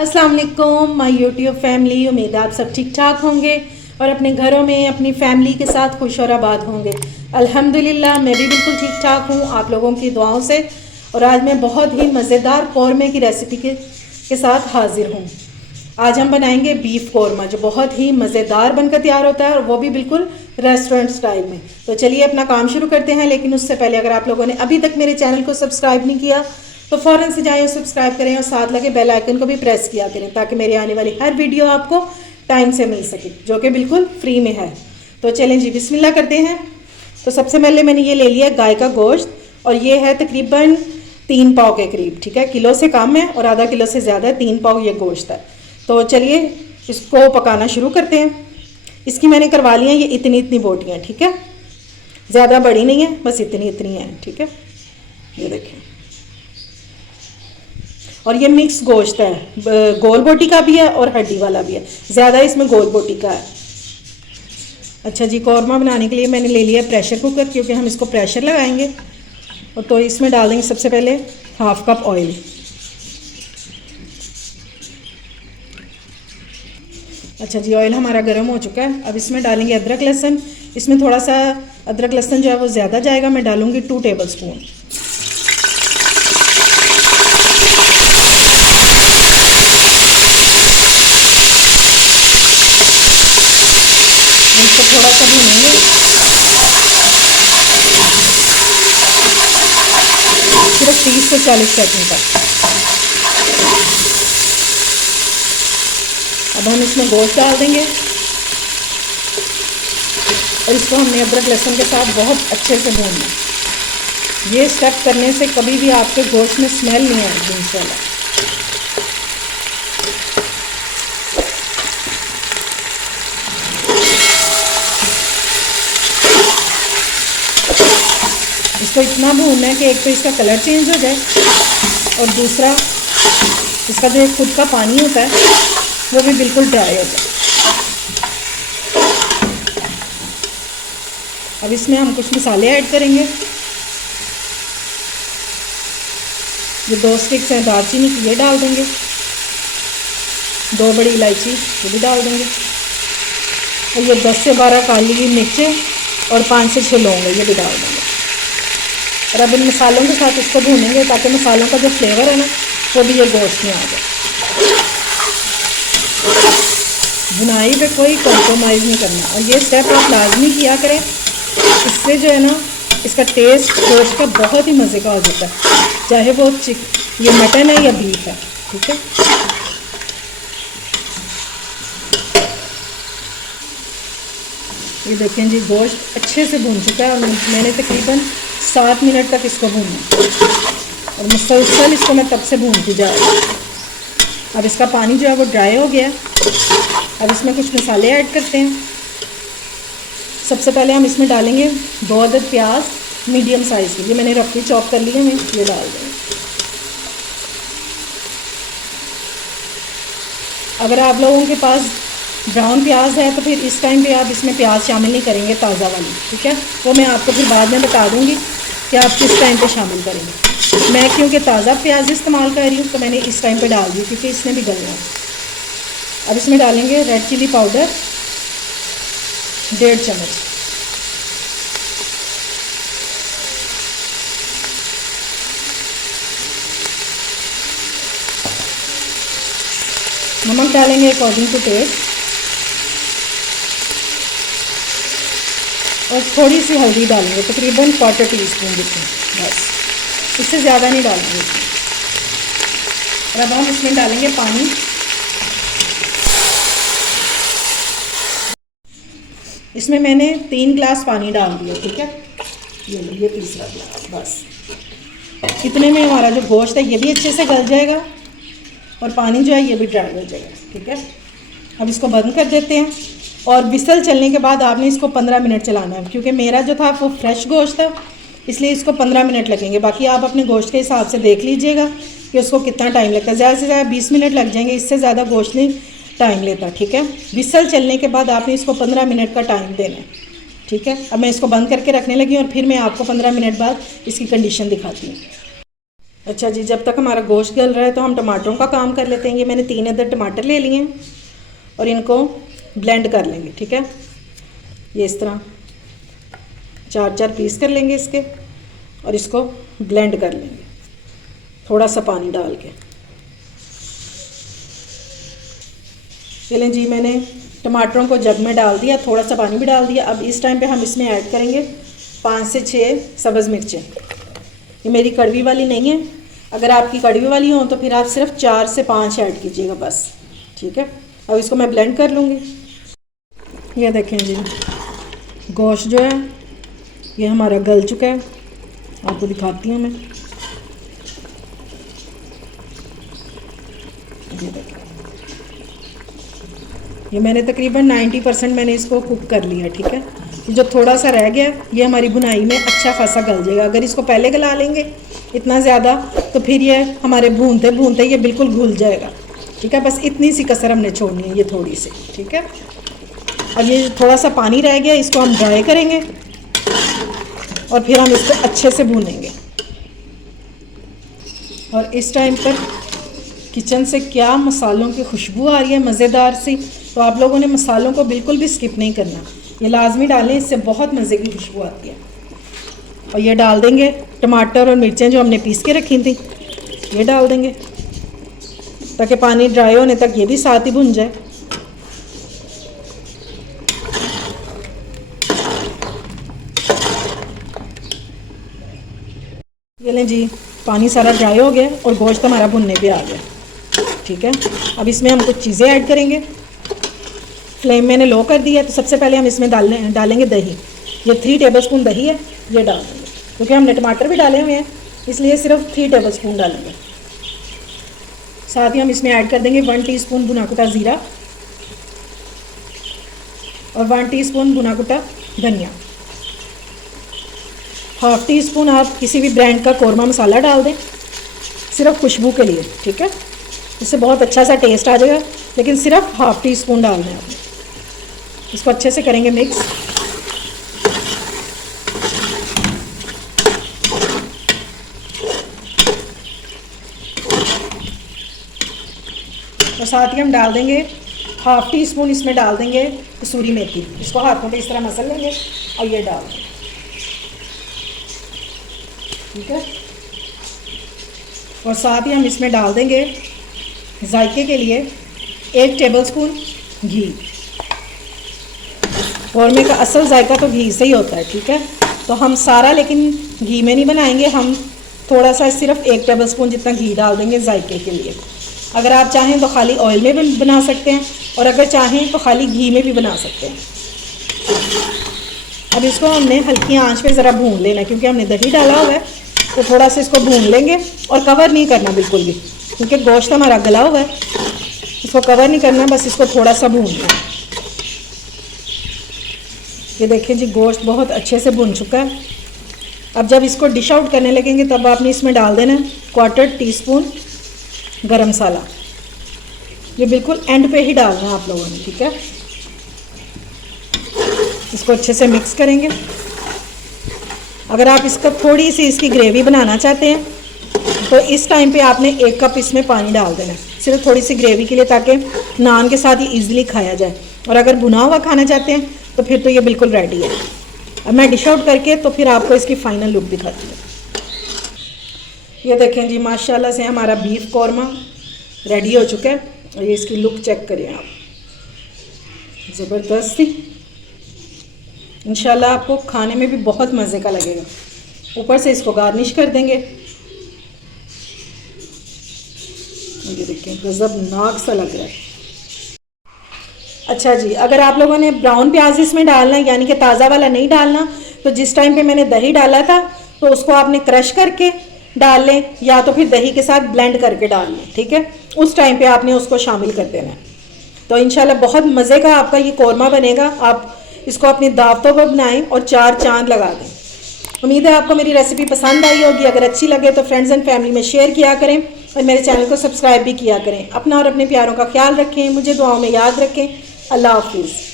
अस्सलाम वालेकुम my YouTube family. उम्मीद है आप सब ठीक ठाक होंगे और अपने घरों में अपनी फैमिली के साथ खुश और आबाद होंगे। अल्हम्दुलिल्लाह मैं भी बिल्कुल ठीक ठाक हूँ आप लोगों की दुआओं से। और आज मैं बहुत ही मज़ेदार कौरमे की रेसिपी के साथ हाजिर हूँ। आज हम बनाएंगे बीफ कौरमा जो बहुत ही मज़ेदार बनकर तैयार होता है और वो भी बिल्कुल रेस्टोरेंट स्टाइल में। तो चलिए अपना काम शुरू करते हैं, लेकिन उससे पहले अगर आप लोगों ने अभी तक मेरे चैनल को सब्सक्राइब नहीं किया तो फ़ौरन से जाइए सब्सक्राइब करें और साथ लगे बेल आइकन को भी प्रेस किया करें ताकि मेरी आने वाली हर वीडियो आपको टाइम से मिल सके, जो कि बिल्कुल फ्री में है। तो चलें जी बिस्मिल्लाह करते हैं। तो सबसे पहले मैंने ये ले लिया गाय का गोश्त और ये है तकरीबन 3 पाव के करीब, ठीक है। किलो से कम है और आधा किलो से ज़्यादा है, 3 पाव ये गोश्त है। तो चलिए इसको पकाना शुरू करते हैं। इसकी मैंने करवा ली हैं ये इतनी इतनी बोटियाँ, ठीक है। ज़्यादा बड़ी नहीं है, बस इतनी इतनी है, ठीक है। ये देखें, और ये मिक्स गोश्त है, गोल बोटी का भी है और हड्डी वाला भी है, ज़्यादा इसमें गोल बोटी का है। अच्छा जी, कौरमा बनाने के लिए मैंने ले लिया प्रेशर कुकर, क्योंकि हम इसको प्रेशर लगाएंगे। और तो इसमें डाल देंगे सबसे पहले हाफ कप ऑयल। अच्छा जी, ऑयल हमारा गर्म हो चुका है। अब इसमें डालेंगे अदरक लहसुन। इसमें थोड़ा सा अदरक लहसुन जो है वो ज़्यादा जाएगा, मैं डालूँगी 2 टेबल स्पून। इसको थोड़ा सा भूनेंगे, सिर्फ 30 से 40 सेकंड तक। अब हम इसमें गोश्त डाल देंगे और इसको हमने अदरक लहसुन के साथ बहुत अच्छे से भूनना। ये स्टेप करने से कभी भी आपके गोश्त में स्मेल नहीं आएगी इंशाल्लाह। इसको इतना भूनना है कि एक तो इसका कलर चेंज हो जाए और दूसरा इसका जो खुद का पानी होता है वो भी बिल्कुल ड्राई हो जाए। अब इसमें हम कुछ मसाले ऐड करेंगे। ये 2 स्टिक्स हैं दालचीनी की, ये डाल देंगे। 2 बड़ी इलायची ये भी डाल देंगे। और ये 10 से 12 काली मिर्चें और 5 से 6 लौंग ये भी डाल देंगे। और अब इन मसालों के साथ इसको भूनेंगे ताकि मसालों का जो फ्लेवर है ना वो भी ये गोश्त में आ जाए। बुनाई पे कोई कॉम्प्रोमाइज़ नहीं करना और ये स्टेप आप लाजमी किया करें। इससे जो है ना इसका टेस्ट गोश्त का बहुत ही मज़े का हो जाता है, चाहे वो ये मटन है या बीफ है, ठीक है। ये देखें जी, गोश्त अच्छे से भून चुका है और मैंने तकरीबन 7 मिनट तक इसको भूना और मुसलसल इसको मैं तब से भूनती जा रही हूँ। अब इसका पानी जो है वो ड्राई हो गया। अब इसमें कुछ मसाले ऐड करते हैं। सबसे पहले हम इसमें डालेंगे 2 अदद प्याज मीडियम साइज़ के, ये मैंने रफली चॉप कर लिए हैं, ये डाल देंगे। अगर आप लोगों के पास ब्राउन प्याज है तो फिर इस टाइम पे आप इसमें प्याज शामिल नहीं करेंगे, ताज़ा वाली, ठीक है। वो मैं आपको फिर बाद में बता दूंगी कि आप किस टाइम पे शामिल करेंगे। मैं क्योंकि ताज़ा प्याज इस्तेमाल कर रही हूँ तो मैंने इस टाइम पे डाल दी क्योंकि इसने भी गलना है। अब इसमें डालेंगे रेड चिली पाउडर 1.5 चम्मच। नमक डालेंगे अकॉर्डिंग टू टेस्ट और थोड़ी सी हल्दी डालेंगे, तकरीबन 1/4 टीस्पून जितनी, बस, इससे ज़्यादा नहीं डालेंगे। और अब हम इसमें डालेंगे पानी। इसमें मैंने 3 गिलास पानी डाल दिया, ठीक है। ये तीसरा गिलास, बस इतने में हमारा जो गोश्त है ये भी अच्छे से गल जाएगा और पानी जो है ये भी ड्राई हो जाएगा, ठीक है। अब इसको बंद कर देते हैं और विसल चलने के बाद आपने इसको 15 मिनट चलाना है, क्योंकि मेरा जो था वो फ्रेश गोश्त था इसलिए इसको 15 मिनट लगेंगे। बाकी आप अपने गोश्त के हिसाब से देख लीजिएगा कि उसको कितना टाइम लगता है। ज़्यादा से ज़्यादा 20 मिनट लग जाएंगे, इससे ज़्यादा गोश्त नहीं टाइम लेता, ठीक है। विसल चलने के बाद आपने इसको 15 मिनट का टाइम देना है, ठीक है। अब मैं इसको बंद करके रखने लगी और फिर मैं आपको 15 मिनट बाद इसकी कंडीशन दिखाती हूँ। अच्छा जी, जब तक हमारा गोश्त गल रहा है तो हम टमाटरों का काम कर लेते हैं। ये मैंने 3 अदद टमाटर ले लिए हैं और इनको ब्लेंड कर लेंगे। ठीक है, ये इस तरह 4-4 पीस कर लेंगे इसके और इसको ब्लेंड कर लेंगे थोड़ा सा पानी डाल के। चलें जी, मैंने टमाटरों को जग में डाल दिया, थोड़ा सा पानी भी डाल दिया। अब इस टाइम पे हम इसमें ऐड करेंगे 5 से 6 सब्ज़ मिर्चें। ये मेरी कड़वी वाली नहीं है, अगर आपकी कड़वी वाली हो तो फिर आप सिर्फ 4 से 5 ऐड कीजिएगा बस। ठीक है, अब इसको मैं ब्लेंड कर लूँगी। ये देखें जी, गोश्त जो है ये हमारा गल चुका है, आपको दिखाती हूँ मैं। ये देखें, ये मैंने तकरीबन 90% मैंने इसको कुक कर लिया। ठीक है, जो थोड़ा सा रह गया ये हमारी बुनाई में अच्छा खासा गल जाएगा। अगर इसको पहले गला लेंगे इतना ज़्यादा तो फिर ये हमारे भूनते भूनते ये बिल्कुल घुल जाएगा। ठीक है, बस इतनी सी कसर हमने छोड़नी है, ये थोड़ी सी। ठीक है, अब ये थोड़ा सा पानी रह गया, इसको हम ड्राई करेंगे और फिर हम इसको अच्छे से भूनेंगे। और इस टाइम पर किचन से क्या मसालों की खुशबू आ रही है मज़ेदार सी। तो आप लोगों ने मसालों को बिल्कुल भी स्किप नहीं करना, ये लाजमी डालें, इससे बहुत मज़े की खुशबू आती है। और ये डाल देंगे टमाटर और मिर्चें जो हमने पीस के रखी थी, ये डाल देंगे ताकि पानी ड्राई होने तक ये भी साथ ही भुन जाए। ये लें जी, पानी सारा ड्राई हो गया और गोश्त हमारा भुनने पे आ गया। ठीक है, अब इसमें हम कुछ चीज़ें ऐड करेंगे। फ्लेम मैंने लो कर दिया, तो सबसे पहले हम इसमें डालेंगे दही। ये 3 टेबलस्पून दही है, ये डाल देंगे क्योंकि हमने टमाटर भी डाले हुए हैं, इसलिए सिर्फ 3 टेबलस्पून डालेंगे। साथ ही हम इसमें ऐड कर देंगे 1 टीस्पून भुना कुटा ज़ीरा और 1 टीस्पून भुना कुटा धनिया। 1/2 टीस्पून आप किसी भी ब्रांड का कौरमा मसाला डाल दें, सिर्फ खुशबू के लिए। ठीक है, इससे बहुत अच्छा सा टेस्ट आ जाएगा, लेकिन सिर्फ 1/2 टीस्पून डालना है आपने। इसको अच्छे से करेंगे मिक्स। और साथ ही हम डाल देंगे 1/2 टीस्पून, इसमें डाल देंगे कसूरी मेथी। इसको हाथों पे इस तरह मसल लेंगे और ये डाल देंगे। ठीक है, और साथ ही हम इसमें डाल देंगे जायके के लिए 1 टेबलस्पून घी। कौरमे का असल जायका तो घी से ही होता है। ठीक है, तो हम सारा लेकिन घी में नहीं बनाएंगे, हम थोड़ा सा सिर्फ 1 टेबलस्पून जितना घी डाल देंगे जायके के लिए। अगर आप चाहें तो खाली ऑयल में भी बना सकते हैं और अगर चाहें तो खाली घी में भी बना सकते हैं। अब इसको हमने हल्की आंच पे ज़रा भून लेना है, क्योंकि हमने दही डाला हुआ है, तो थोड़ा सा इसको भून लेंगे और कवर नहीं करना बिल्कुल भी, क्योंकि गोश्त हमारा गला हुआ है। इसको कवर नहीं करना, बस इसको थोड़ा सा भूनना है। ये देखिए जी, गोश्त बहुत अच्छे से भुन चुका है। अब जब इसको डिश आउट करने लगेंगे तब आपने इसमें डाल देना 1/4 टीस्पून गरम मसाला। ये बिल्कुल एंड पे ही डालना है आप लोगों ने। ठीक है, इसको अच्छे से मिक्स करेंगे। अगर आप इसका थोड़ी सी इसकी ग्रेवी बनाना चाहते हैं तो इस टाइम पे आपने 1 कप इसमें पानी डाल देना है, सिर्फ थोड़ी सी ग्रेवी के लिए, ताकि नान के साथ ही ईज़िली खाया जाए। और अगर भुना हुआ खाना चाहते हैं तो फिर तो ये बिल्कुल रेडी है। अब मैं डिश आउट करके तो फिर आपको इसकी फ़ाइनल लुक दिखाती हूँ। ये देखें जी, माशाल्लाह से हमारा बीफ कौरमा रेडी हो चुका है। और ये इसकी लुक चेक करें आप, ज़बरदस्त थी। इंशाल्लाह आपको खाने में भी बहुत मज़े का लगेगा। ऊपर से इसको गार्निश कर देंगे। ये देखें, गज़बनाक सा लग रहा है। अच्छा जी, अगर आप लोगों ने ब्राउन प्याज इसमें डालना है, यानी कि ताज़ा वाला नहीं डालना, तो जिस टाइम पे मैंने दही डाला था तो उसको आपने क्रश करके डाल लें, या तो फिर दही के साथ ब्लेंड करके डाल लें। ठीक है, उस टाइम पे आपने उसको शामिल कर देना है। तो इंशाल्लाह बहुत मज़े का आपका ये कौरमा बनेगा। आप इसको अपनी दावतों पर बनाएं और 4 चांद लगा दें। उम्मीद है आपको मेरी रेसिपी पसंद आई होगी। अगर अच्छी लगे तो फ्रेंड्स एंड फैमिली में शेयर किया करें और मेरे चैनल को सब्सक्राइब भी किया करें। अपना और अपने प्यारों का ख्याल रखें, मुझे दुआओं में याद रखें। अल्लाह हाफिज़।